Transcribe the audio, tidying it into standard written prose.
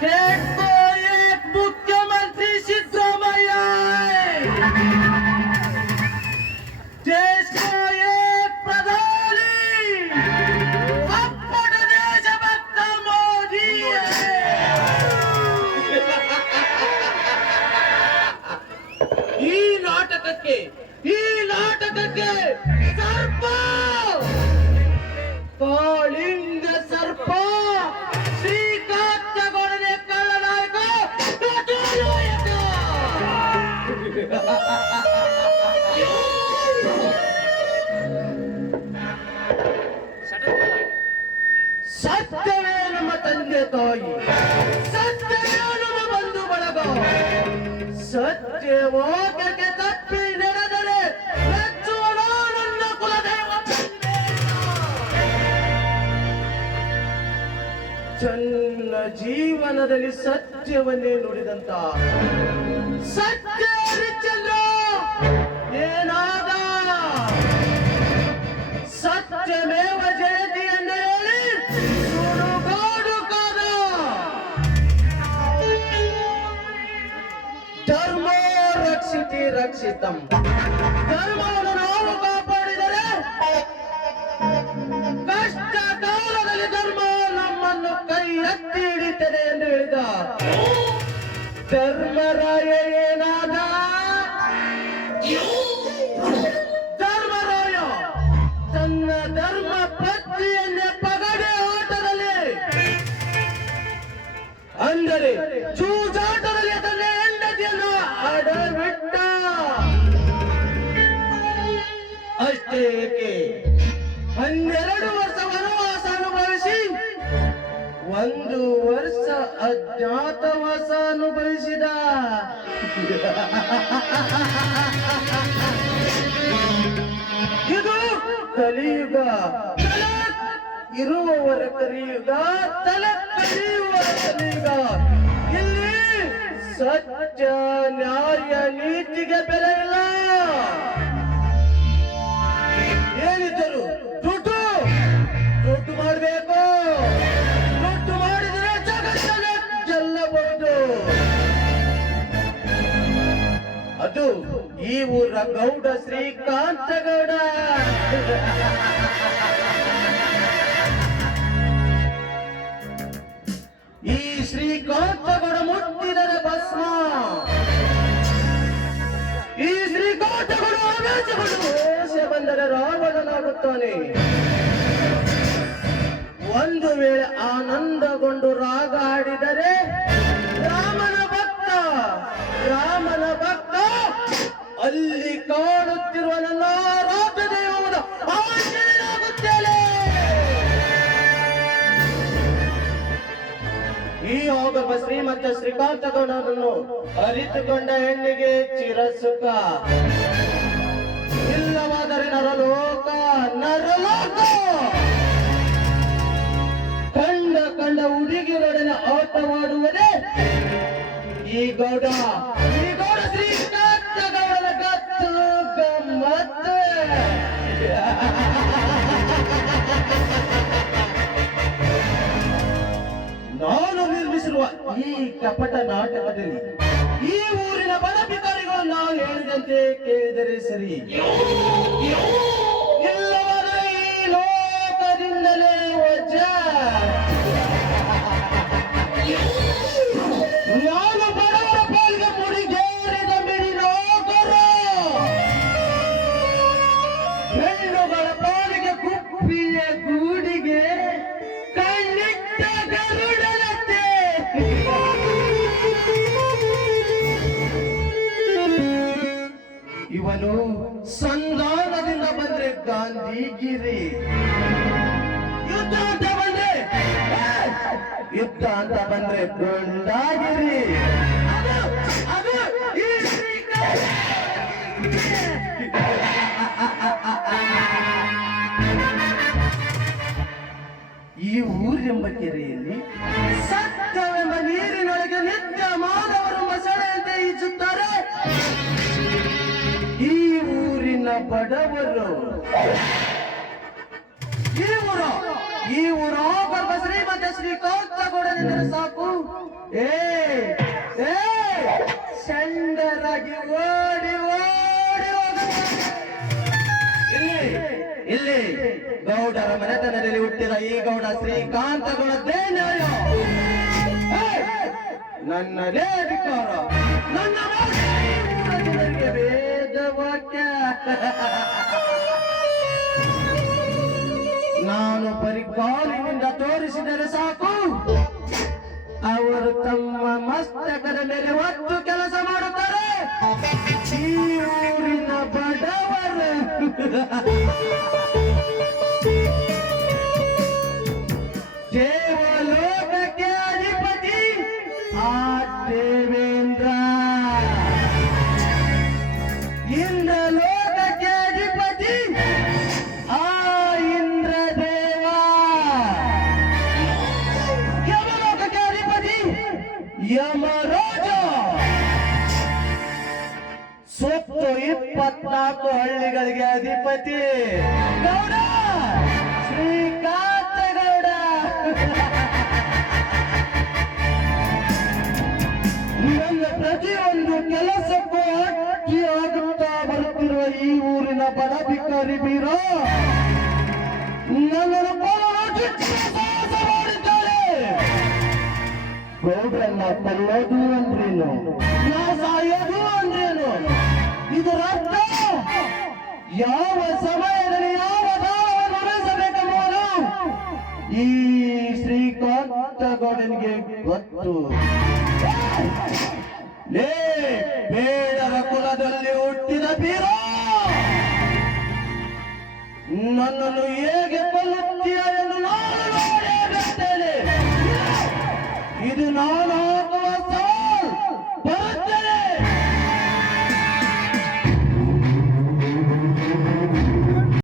देखो एक मुख्यमंत्री सिद्धरामಯ್ಯ देश को एक प्रधानी अಪ್ಪಟ ದೇಶಭಕ್ತ ಮೋದಿ ಈ ನಾಟಕಕ್ಕೆ ಸರ್ಪ ಕಾಳಿಂಗ ಸರ್ಪ ಶ್ರೀಕಾಂತಗೌಡನೇ ಕಳ್ಳನಾಯಕ ಸತ್ಯವೇ ನಮ್ಮ ತಂದೆ ತಾಯಿ, ಸತ್ಯವೇ ನಮ್ಮ ಬಂಧು ಬಳಗ, ಸತ್ಯವಾದಕ್ಕೆ ತಪ್ಪಿ ನಡೆದರೆ ಮೆಚ್ಚುವ ನನ್ನ ಕುಲದೇವ ಚನ್ನ ಜೀವನದಲ್ಲಿ ಸತ್ಯವನ್ನೇ ನುಡಿದಂತ ಸತ್ಯ ಹರಿಶ್ಚಂದ್ರ ಏನಾದ ಸತ್ಯಮೇವ ಜಯತಿ ಎಂದು ಹೇಳಿ ಸುಡುಗಾಡು ಕಾದ ಧರ್ಮ ರಕ್ಷಿತಿ ರಕ್ಷಿತಂ. ಧರ್ಮವನ್ನು ನಾವು ಕಾಪಾಡಿದರೆ ಕಷ್ಟ ಕಾಲದಲ್ಲಿ ಧರ್ಮ ನಮ್ಮನ್ನು ಕೈ ಎತ್ತಿ ಹಿಡಿತದೆ ಎಂದು ಹೇಳಿದ ಧರ್ಮರಾಯ ಏನಾದ ಧರ್ಮರಾಯ ತನ್ನ ಧರ್ಮ ಪತ್ನಿಯನ್ನೇ ಪಗಡೆ ಆಟದಲ್ಲಿ ಅಂದರೆ ಜೂಜಾಟದಲ್ಲಿ ತನ್ನ ಹೆಂಡತಿಯನ್ನು ಅಡಬಿಟ್ಟ. ಅಷ್ಟೇ ಏಕೆ 12 ವರ್ಷ ವನವಾಸ ಅನುಭವಿಸಿ 1 ವರ್ಷ ಅಜ್ಞಾತವಾಸ ಅನುಭವಿಸಿದ. ಇದು ಕಲಿಯುಗ. ಇರುವವರ ಕಲಿಯುಗ, ತಲೆ ಕಲಿಯುವ ಕಲಿಯುಗ. ಇಲ್ಲಿ ಸತ್ಯ ನ್ಯಾಯ ನೀತಿಗೆ ಬೆಲೆ ಇಲ್ಲ. ಏನಿದ್ದರು ದುಡ್ಡು ಮಾಡಬೇಕು. ದುಡ್ಡು ಮಾಡಿದರೆ ಜಗತ್ತನ್ನು ಗೆಲ್ಲಬಹುದು. ಅದು ಈ ಊರ ಗೌಡ ಶ್ರೀಕಾಂತಗೌಡ. ಈ ಶ್ರೀಕಾಂತಗೌಡ ಮುಟ್ಟಿದರೆ ಭಸ್ಮ. ಈ ಶ್ರೀಕಾಂತಗೌಡ ಆವೇಶಗೊಂಡು ವೇಷ ಬಂದರೆ ರಾವಣನಾಗುತ್ತಾನೆ. ಒಂದು ವೇಳೆ ಆನಂದಗೊಂಡು ರಾಗ ಹಾಡಿದರೆ ರಾಮನ ಭಕ್ತ ಅಲ್ಲಿ ಕಾಣುತ್ತಿರುವ ನನ್ನ ರಾಜದೇವದ ಆಶೀರ್ವಾದವಾಗುತ್ತೇನೆ. ಈ ಹೋಗಬ ಶ್ರೀಮಂತ ಶ್ರೀಕಾಂತಗೌಡರನ್ನು ಅರಿತುಕೊಂಡ ಹೆಣ್ಣಿಗೆ ಚಿರಸುಖ, ಇಲ್ಲವಾದರೆ ನರಲೋಕ. ಕಂಡ ಹುಡುಗಿರೊಡನೆ ಆಟವಾಡುವುದೇ ಈ ಗೌಡ ಶ್ರೀಕಾಂತಗೌಡರ ಗತ್ತು ಗಮ್ಮತ್ತು. ನಾನು ನಿರ್ಮಿಸಿರುವ ಈ ಕಪಟ ನಾಟಕದಲ್ಲಿ ಈ ಊರಿನ ಬಡ ಭಿಕಾರಿಗಳು ನಾವು ಹೇಳಿದಂತೆ ಕೇಳಿದರೆ ಸರಿ, ಇಲ್ಲವಾದರೆ ಈ ಲೋಕದಿಂದಲೇ ವಜ. ನಾನು ಬಡವರ ಪಾಲಿಗೆ ಮುಡಿಗೇರಿದ ಮಿಡಿ ನೋಕರು, ಹೆಣ್ಣುಗಳ ಪಾಲಿಗೆ ಕುಪ್ಪಿಯ ಗೂಡಿಗೆ ಕಣ್ಣಿಟ್ಟ ಗರುಡನಂತೆ. ಇವನು ಸಂಧಾನದಿಂದ ಬಂದ್ರೆ ಗಾಂಧಿಗಿರಿ, ಯುದ್ಧ ಅಂತ ಬಂದ್ರೆ ಗುಂಡಾಗಿರಿ. ಈ ಊರೆಂಬ ಕೆರೆಯಲ್ಲಿ ಸತ್ಯವೆಂಬ ನೀರಿನೊಳಗೆ ನಿತ್ಯ ಮಾನವರು ಮೊಸಳೆಯಂತೆ ಈಜುತ್ತಾರೆ. ಈ ಊರಿನ ಬಡವರು, ಈ ಊರ ಈ ಊರಾಗ ಶ್ರೀಮಂತ ಶ್ರೀಕಾಂತಗೌಡನೆಂದರೆ ಸಾಕು. ಏ ಏ ಚಂಡರಾಗಿ ಓಡಿ ಓಡಿ ಇಲ್ಲಿ ಗೌಡರ ಮನೆತನದಲ್ಲಿ ಹುಟ್ಟಿದ ಈ ಗೌಡ ಶ್ರೀಕಾಂತಗೌಡದ್ದೇ ನ್ಯಾಯ. ನನ್ನದೇ ಅಧಿಕಾರ, ನನ್ನ ಜನರಿಗೆ ವೇದ ವಾಕ್ಯ. ನಾನು ಪರಿಕಾಲಿನಿಂದ ತೋರಿಸಿದರೆ ಸಾಕು, ಅವರು ತಮ್ಮ ಮಸ್ತಕದ ಮೇಲೆ ಹೊತ್ತು ಕೆಲಸ ಮಾಡುತ್ತಾರೆ. ಈ ಊರಿನ ಬಡವರು ದೇವಲೋಕಕ್ಕೆ ಅಧಿಪತಿ ಆ ದೇವೇಂದ್ರ, ಇಂದ್ರಲೋಕಕ್ಕೆ ಅಧಿಪತಿ ಆ ಇಂದ್ರದೇವ, ಯಮಲೋಕಕ್ಕೆ ಅಧಿಪತಿ ಯಮರಾಜ. ಸುತ್ತು 24 ಹಳ್ಳಿಗಳಿಗೆ ಅಧಿಪತಿ ಗೌಡ ಶ್ರೀಕಾಂತಗೌಡ. ನನ್ನ ಪ್ರತಿಯೊಂದು ಕೆಲಸಕ್ಕೂ ಅಡ್ಡಿಯಾಗುತ್ತಾ ಬರುತ್ತಿರುವ ಈ ಊರಿನ ಬಡ ಭಿಕಾರಿ ಬೀರ ನನ್ನನ್ನು ಸಾಹಸ ಮಾಡಿದ್ದಾರೆ. ಗೌಡ್ರನ್ನ ಕೊಲ್ಲೋದು ಅಂದ್ರೇನು, ನಾ ಸಾಯೋದು ಅಂದ್ರೇನು? ಇದರ ಅರ್ಥ ಯಾವ ಸಮಯದಲ್ಲಿ ಯಾವ ದಾಳವನ್ನು ಉಳಿಸಬೇಕೆಂಬುದು ಈ ಶ್ರೀಕಾಂತಗೌಡನಿಗೆ ಗೊತ್ತು. ಲೇ ಬೇಡರ ಕುಲದಲ್ಲಿ ಹುಟ್ಟಿದ ಬೀರ, ನನ್ನನ್ನು